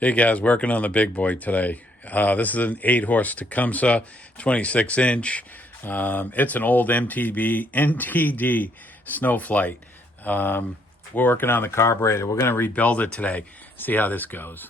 Hey guys, working on the big boy today. This is an 8-horse Tecumseh, 26-inch. It's an old MTD Snowflite. We're working on the carburetor. We're going to rebuild it today. See how this goes.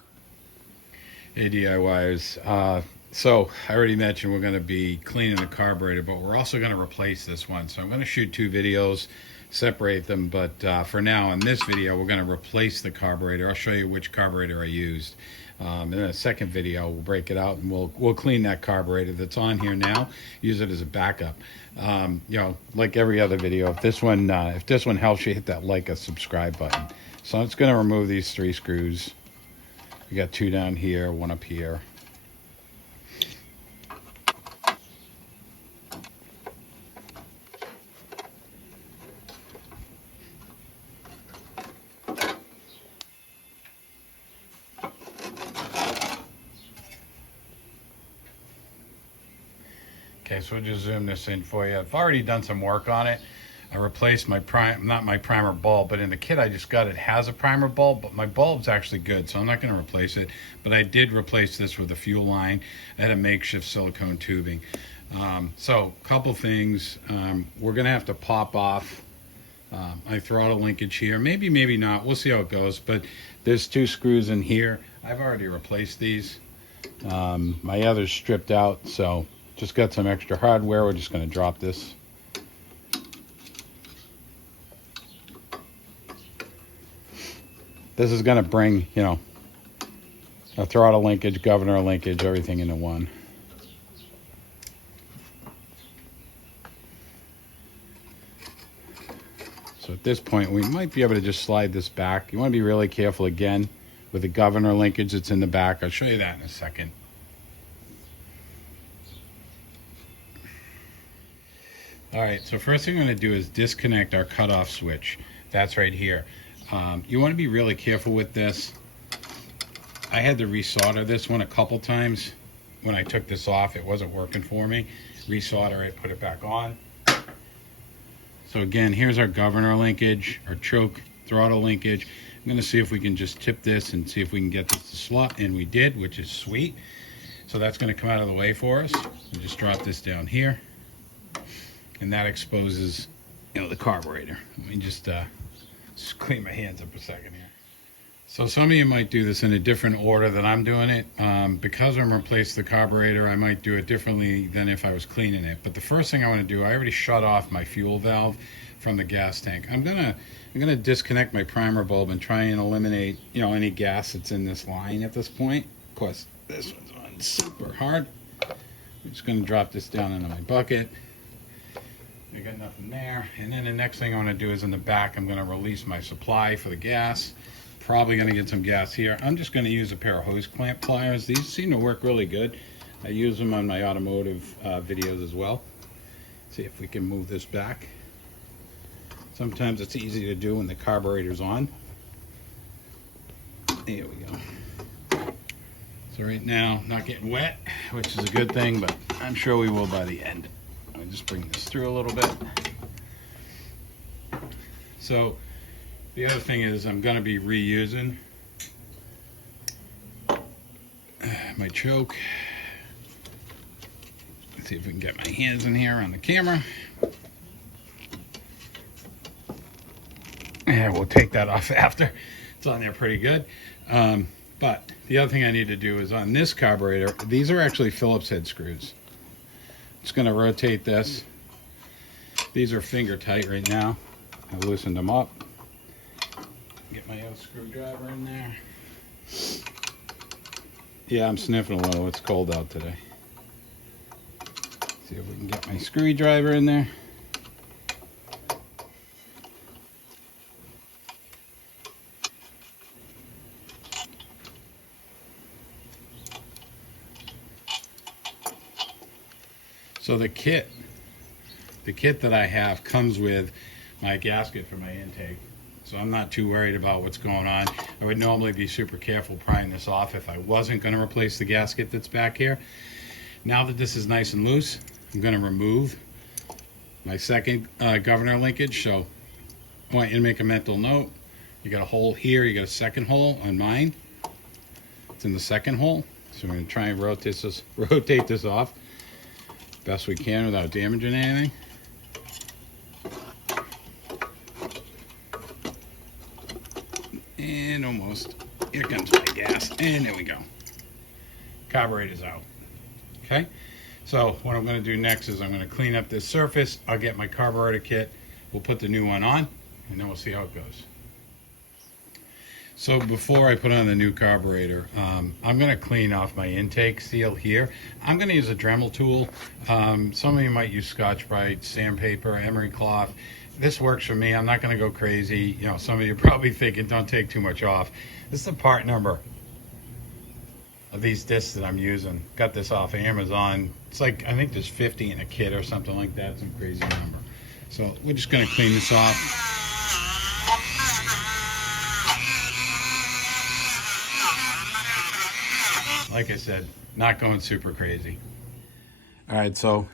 Hey DIYers. So I already mentioned we're going to be cleaning the carburetor, but we're also going to replace this one. So I'm going to shoot 2 videos, separate them, but for now in this video we're going to replace the carburetor. I'll show you which carburetor I used. In a second video we'll break it out and we'll clean that carburetor that's on here now, use it as a backup. You know, like every other video, if this one helps you, hit that like or subscribe button. So I'm just going to remove these 3 screws. We got 2 down here, 1 up here. Okay, so we'll just zoom this in for you. I've already done some work on it. I replaced my not my primer bulb, but in the kit I just got, it has a primer bulb, but my bulb's actually good, so I'm not going to replace it. But I did replace this with a fuel line. I had a makeshift silicone tubing. So a couple things. We're going to have to pop off my throttle linkage here. Maybe not. We'll see how it goes. But there's 2 screws in here. I've already replaced these. My other's stripped out, so just got some extra hardware. We're just going to drop this. This is going to bring, you know, a throttle linkage, governor linkage, everything into one. So at this point, we might be able to just slide this back. You want to be really careful again with the governor linkage that's in the back. I'll show you that in a second. All right, so first thing I'm going to do is disconnect our cutoff switch. That's right here. You want to be really careful with this. I had to resolder this one a couple times. When I took this off, it wasn't working for me. Resolder it, put it back on. So again, here's our governor linkage, our choke throttle linkage. I'm going to see if we can just tip this and see if we can get this to slot, and we did, which is sweet. So that's going to come out of the way for us. We'll just drop this down here. And that exposes, you know, the carburetor. Let me just clean my hands up a second here. So some of you might do this in a different order than I'm doing it. Because I'm replacing the carburetor, I might do it differently than if I was cleaning it. But the first thing I want to do, I already shut off my fuel valve from the gas tank. I'm gonna disconnect my primer bulb and try and eliminate, you know, any gas that's in this line at this point. Of course, this one's on super hard. I'm just gonna drop this down into my bucket. I got nothing there. And then the next thing I want to do is in the back, I'm going to release my supply for the gas. Probably going to get some gas here. I'm just going to use a pair of hose clamp pliers. These seem to work really good. I use them on my automotive videos as well. See if we can move this back. Sometimes it's easy to do when the carburetor's on. There we go. So right now, not getting wet, which is a good thing, but I'm sure we will by the end. Let me just bring this through a little bit. So the other thing is I'm going to be reusing my choke. Let's see if we can get my hands in here on the camera. And we'll take that off after. It's on there pretty good. But the other thing I need to do is on this carburetor, these are actually Phillips head screws. Just going to rotate this. These are finger tight right now. I loosened them up. Get my other screwdriver in there. Yeah, I'm sniffing a little. It's cold out today. See if we can get my screwdriver in there. So the kit that I have comes with my gasket for my intake. So I'm not too worried about what's going on. I would normally be super careful prying this off if I wasn't going to replace the gasket that's back here. Now that this is nice and loose, I'm going to remove my second governor linkage. So I want you to make a mental note. You got a hole here, you got a second hole on mine. It's in the second hole. So we're going to try and rotate this off best we can without damaging anything. And almost. Here comes my gas. And there we go. Carburetor's out. Okay. So what I'm going to do next is I'm going to clean up this surface. I'll get my carburetor kit. We'll put the new one on, and then we'll see how it goes. So before I put on the new carburetor, I'm going to clean off my intake seal here. I'm going to use a Dremel tool. Some of you might use Scotch-Brite, sandpaper, emery cloth. This works for me. I'm not going to go crazy. You know, some of you are probably thinking, don't take too much off. This is the part number of these discs that I'm using. Got this off Amazon. It's like, I think there's 50 in a kit or something like that. Some crazy number. So we're just going to clean this off. Like I said, not going super crazy. All right, so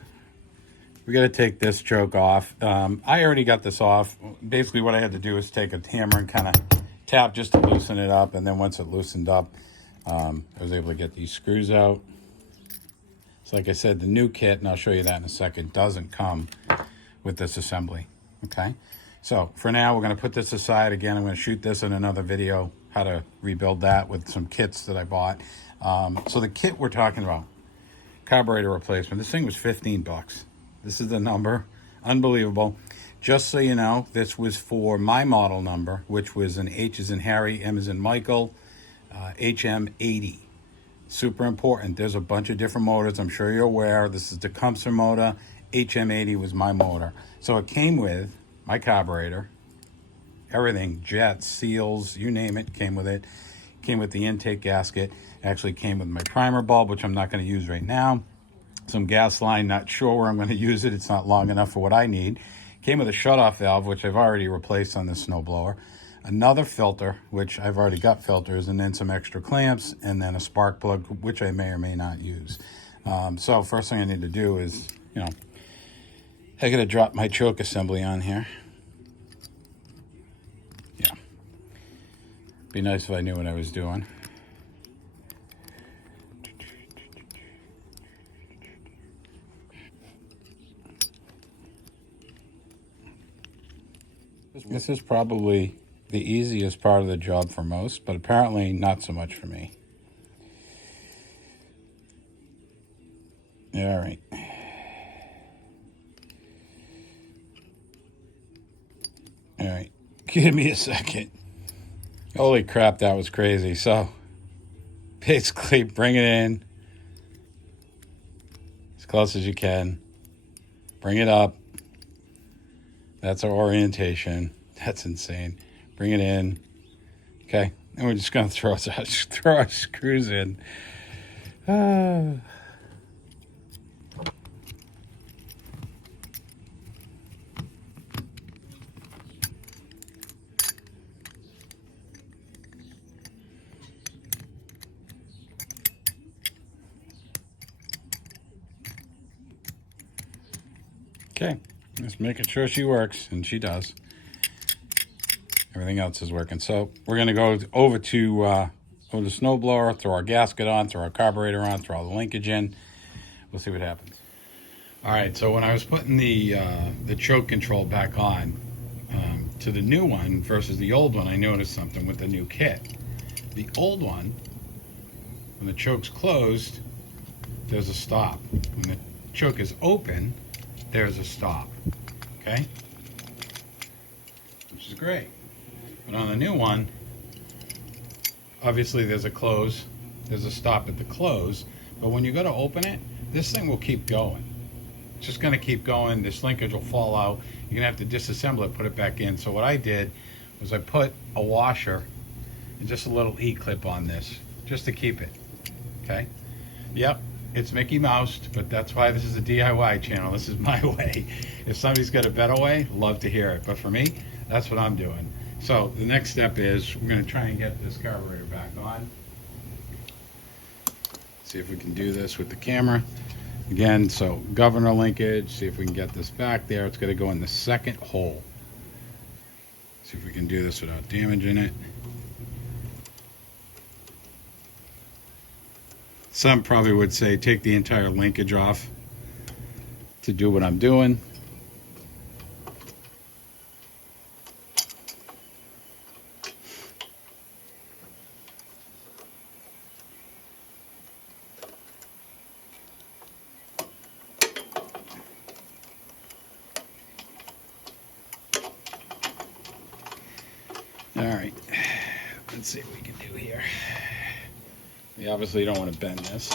we got to take this choke off. I already got this off. Basically what I had to do is take a hammer and kind of tap just to loosen it up. And then once it loosened up, I was able to get these screws out. So like I said, the new kit, and I'll show you that in a second, doesn't come with this assembly, okay? So for now, we're gonna put this aside. Again, I'm gonna shoot this in another video, how to rebuild that with some kits that I bought. So the kit we're talking about, carburetor replacement, this thing was 15 bucks. This is the number, unbelievable. Just so you know, this was for my model number, which was an H as in Harry, M as in Michael, HM80. Super important. There's a bunch of different motors. I'm sure you're aware. This is the Tecumseh motor. HM80 was my motor. So it came with my carburetor, everything, jets, seals, you name it, came with it. Came with the intake gasket. Actually came with my primer bulb, which I'm not going to use right now. Some gas line, not sure where I'm going to use it. It's not long enough for what I need. Came with a shutoff valve, which I've already replaced on this snowblower. Another filter, which I've already got filters, and then some extra clamps, and then a spark plug, which I may or may not use. So first thing I need to do is, you know, I got to drop my choke assembly on here. Yeah. Be nice if I knew what I was doing. This is probably the easiest part of the job for most, but apparently not so much for me. All right. All right. Give me a second. Holy crap, that was crazy. So basically bring it in as close as you can. Bring it up. That's our orientation. That's insane. Bring it in. Okay. And we're just going to throw our screws in. Okay. Just making sure she works, and she does. Everything else is working. So we're going to go over to the snowblower, throw our gasket on, throw our carburetor on, throw all the linkage in. We'll see what happens. All right, so when I was putting the choke control back on to the new one versus the old one, I noticed something with the new kit. The old one, when the choke's closed, there's a stop. When the choke is open, there's a stop. Okay? Which is great. But on the new one, obviously there's a close, there's a stop at the close, but when you go to open it, this thing will keep going. It's just gonna keep going, this linkage will fall out, you're gonna have to disassemble it, put it back in. So what I did was I put a washer and just a little E-clip on this, just to keep it, okay? Yep, it's Mickey Mouse, but that's why this is a DIY channel, this is my way. If somebody's got a better way, love to hear it, but for me, that's what I'm doing. So the next step is we're going to try and get this carburetor back on. See if we can do this with the camera. Again, so governor linkage, see if we can get this back there. It's going to go in the second hole. See if we can do this without damaging it. Some probably would say take the entire linkage off to do what I'm doing. All right, let's see what we can do here. We obviously don't want to bend this.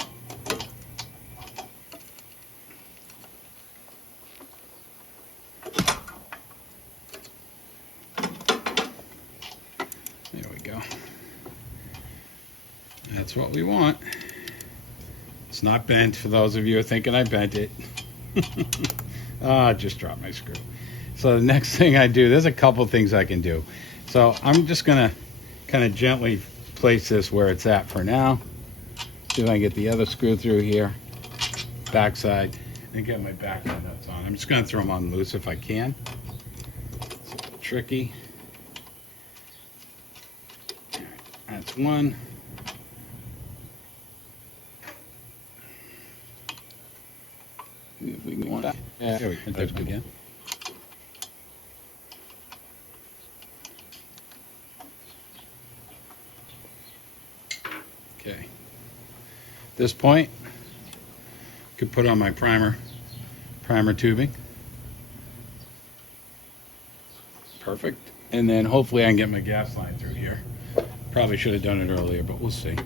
There we go. That's what we want. It's not bent, for those of you who are thinking I bent it. I just dropped my screw. So the next thing I do, there's a couple things I can do. So I'm just gonna kind of gently place this where it's at for now. See if I can get the other screw through here, backside, and get my back end nuts on. I'm just gonna throw them on loose if I can. It's a little tricky. All right, that's one. See if we can get that. Yeah, there we go. There's one again. Okay. At this point, I could put on my primer tubing. Perfect. And then hopefully I can get my gas line through here. Probably should have done it earlier, but we'll see.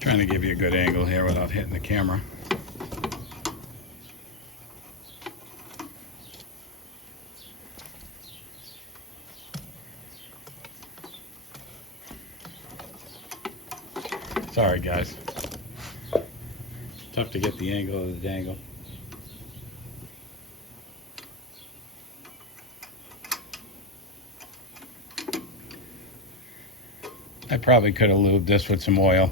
Trying to give you a good angle here without hitting the camera. Sorry guys. Tough to get the angle of the dangle. I probably could have lubed this with some oil.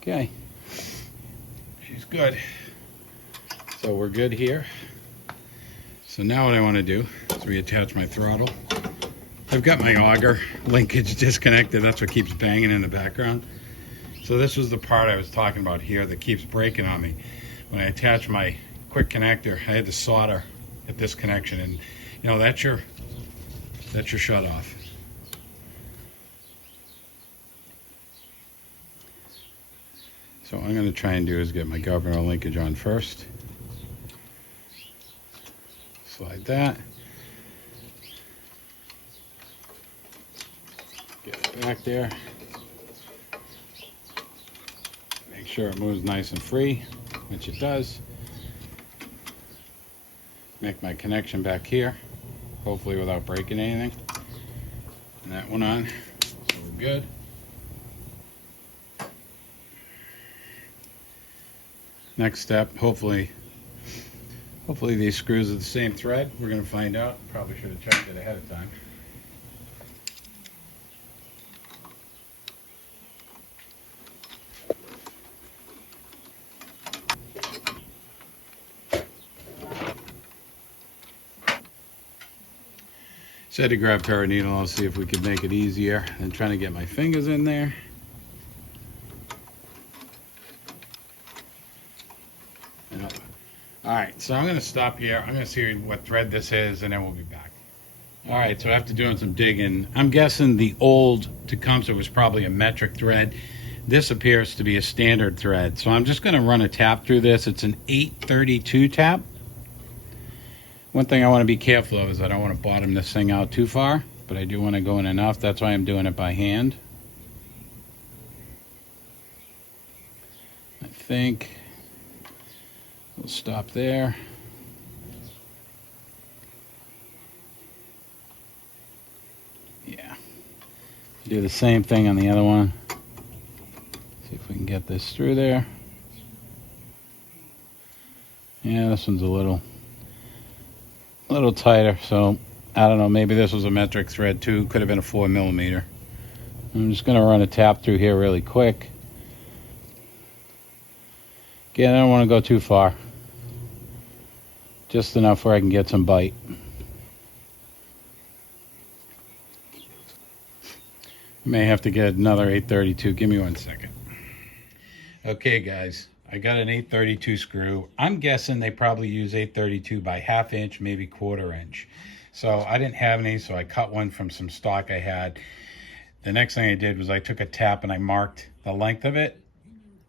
Okay, she's good. So we're good here. So now what I want to do is reattach my throttle. I've got my auger linkage disconnected. That's what keeps banging in the background. So this was the part I was talking about here that keeps breaking on me. When I attach my quick connector, I had to solder at this connection, and you know that's your shut off. So what I'm going to try and do is get my governor linkage on first. Slide that. Get it back there. Make sure it moves nice and free, which it does. Make my connection back here, hopefully without breaking anything. And that one on, so we're good. Next step, hopefully these screws are the same thread. We're going to find out. Probably should have checked it ahead of time. Said to grab a pair of needles. I'll see if we could make it easier than trying to get my fingers in there. Alright, so I'm going to stop here. I'm going to see what thread this is, and then we'll be back. Alright, so after doing some digging, I'm guessing the old Tecumseh was probably a metric thread. This appears to be a standard thread. So I'm just going to run a tap through this. It's an 832 tap. One thing I want to be careful of is I don't want to bottom this thing out too far, but I do want to go in enough. That's why I'm doing it by hand. I think we'll stop there. Yeah. Do the same thing on the other one. See if we can get this through there. Yeah, this one's a little tighter, so I don't know, maybe this was a metric thread too. Could have been a 4mm. I'm just going to run a tap through here really quick. Again, I don't want to go too far. Just enough where I can get some bite. May have to get another 832. Give me 1 second. Okay, guys, I got an 832 screw. I'm guessing they probably use 832 by 1/2 inch, maybe 1/4 inch. So I didn't have any, so I cut one from some stock I had. The next thing I did was I took a tap and I marked the length of it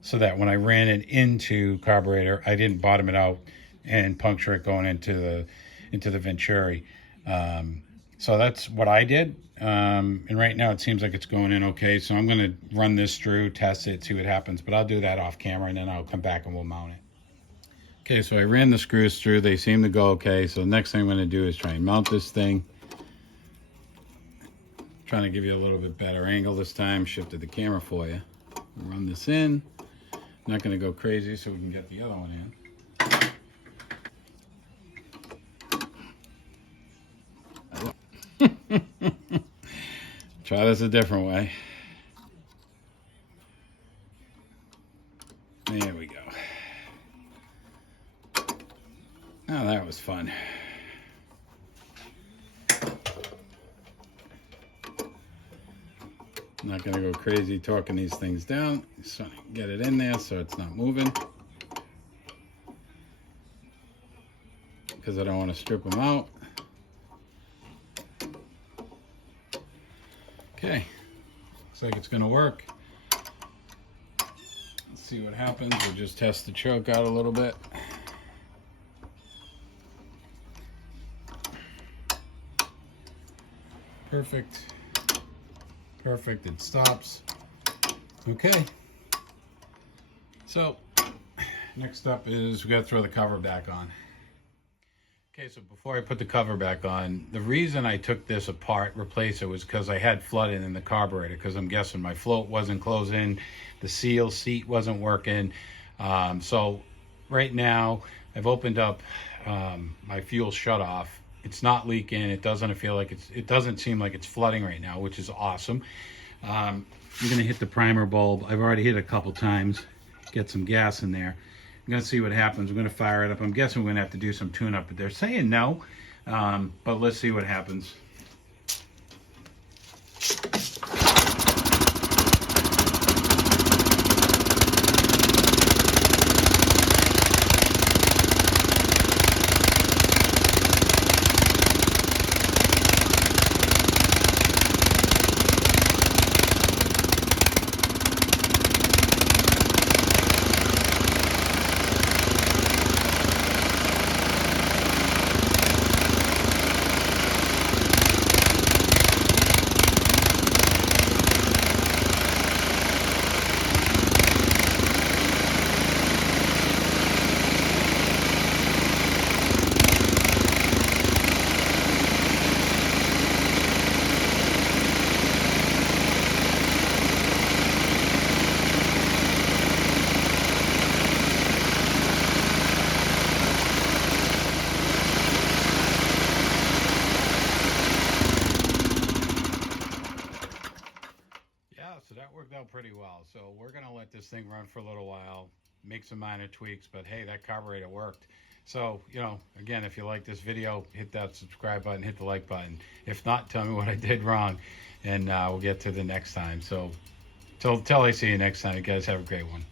so that when I ran it into carburetor, I didn't bottom it out and puncture it going into the Venturi. So that's what I did. And right now it seems like it's going in okay. So I'm going to run this through, test it, see what happens. But I'll do that off camera and then I'll come back and we'll mount it. Okay, so I ran the screws through. They seem to go okay. So the next thing I'm going to do is try and mount this thing. Trying to give you a little bit better angle this time. Shifted the camera for you. Run this in. Not going to go crazy so we can get the other one in. Try this a different way. There we go. Oh, that was fun. I'm not going to go crazy torquing these things down. Just trying to get it in there so it's not moving. Because I don't want to strip them out. Okay, looks like it's going to work. Let's see what happens. We'll just test the choke out a little bit. Perfect. Perfect, it stops. Okay. So, next up is we got to throw the cover back on. Okay, so before I put the cover back on, the reason I took this apart, replace it, was because I had flooding in the carburetor, because I'm guessing my float wasn't closing, the seal seat wasn't working. So right now I've opened up my fuel shutoff. It's not leaking. It doesn't seem like it's flooding right now, which is awesome. I'm gonna hit the primer bulb. I've already hit it a couple times. Get some gas in there. I'm gonna see what happens. We're gonna fire it up. I'm guessing we're gonna have to do some tune-up, but they're saying no. But let's see what happens. So that worked out pretty well. So we're going to let this thing run for a little while, make some minor tweaks, but hey, that carburetor worked. So, you know, again, if you like this video, hit that subscribe button, hit the like button. If not, tell me what I did wrong, and we'll get to the next time. So till I see you next time, you guys have a great one.